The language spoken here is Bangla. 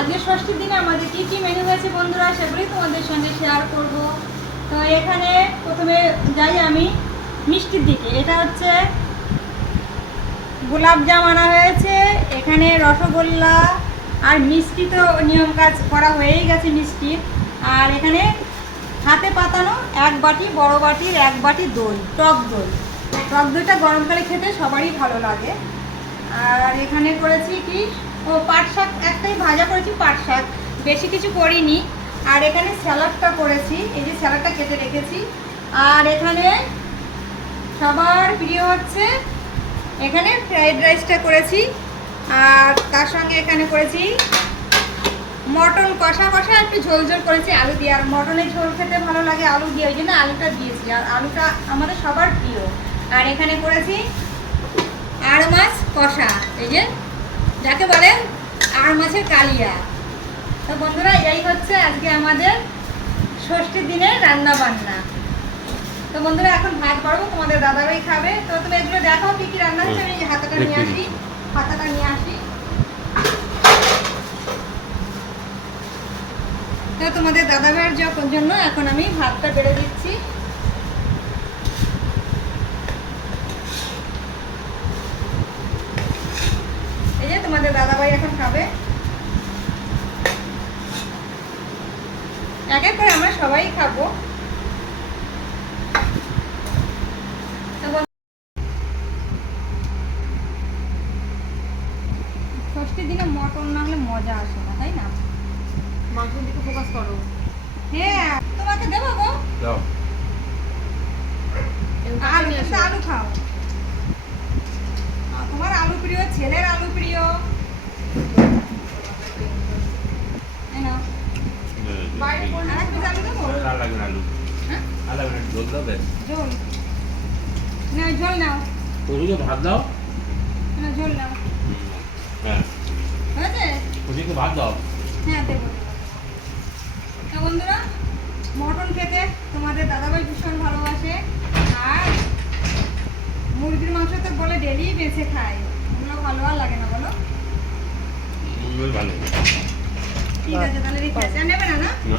আজকে ষষ্ঠীর দিনে আমাদের কি কি মেনু হয়েছে বন্ধুরা সেগুলি তোমাদের সঙ্গে শেয়ার করব। তো এখানে প্রথমে যাই আমি মিষ্টির দিকে। এটা হচ্ছে গোলাপ জাম আনা হয়েছে। এখানে রসগোল্লা আর মিষ্টি তো নিয়ম কাজ করা হয়েই গেছে মিষ্টি আর এখানে হাতে পাতানো এক বাটি, বড় বাটির এক বাটি দই, টক দই। টক দইটা গরমকালে খেতে সবারই ভালো লাগে। আর এখানে করেছি কি? ও পাট শাক একটাই ভাজা করেছি পাট শাক। বেশি কিছু করিনি। আর এখানে স্যালাডটা করেছি। এই যে স্যালাডটা কেটে রেখেছি। আর এখানে সবার প্রিয় হচ্ছে এখানে ফ্রাইড রাইসটা করেছি। আর তার সঙ্গে এখানে করেছি মটন কষা কষা একটু ঝোল ঝোল করেছি আলু দিয়ে। আর মটনের ঝোল খেতে ভালো লাগে আলু দিয়ে। ওই জন্য আলুটা দিয়েছি। আর আলুটা আমাদের সবার প্রিয়। আর এখানে করেছি আর মাছ কষা। এই যে, যাকে বলে আর মাছের কালিয়া। তো বন্ধুরা এই হচ্ছে আজকে আমাদের ষষ্ঠীর দিনে রান্না বান্না তো বন্ধুরা এখন ভাত বাড়বো তোমাদের দাদাভাই খাবে। তো তুমি এগুলো দেখো কি কি রান্না হচ্ছে আমি হাতাটা নিয়ে আসি। হাতাটা নিয়ে আসি। তো তোমাদের দাদাভাইয়ের যখন জন্য এখন আমি ভাতটা বেড়ে দিচ্ছি এই যে তোমাদের দাদাভাই এখন খাবে এক এক করে আমরা সবাই খাব। ষষ্ঠীর দিনে মটন না হলে মজা আসে না তাই না? মাংসের দিকে ফোকাস করো। হ্যাঁ তোমাকে দেবো গো। দাও। আলু খাও আ, তোমার আলু প্রিয় ছেলের আলু প্রিয় এই নাও। বাইরে কোন আর এক piece আলু দেবো আর লাগবে না আলু। হ্যাঁ? আর লাগবে না ঝোল দাও ঝোল না ঝোল নাও। ওদিকে ভাত দাও। না ঝোল নাও। হ্যাঁ। হয়েছে? ওদিকে ভাত দাও। হ্যাঁ দেবো দেবো। তো বন্ধুরা মটন খেতে তোমাদের দাদাভাই ভীষণ ভালোবাসে। আর মুরগির মাংস তো বলে ডেলি বেঁচে খায়। ওগুলো ভালো আর লাগে না বলো? ভালো। ঠিক আছে তাহলে নেবে না না? না।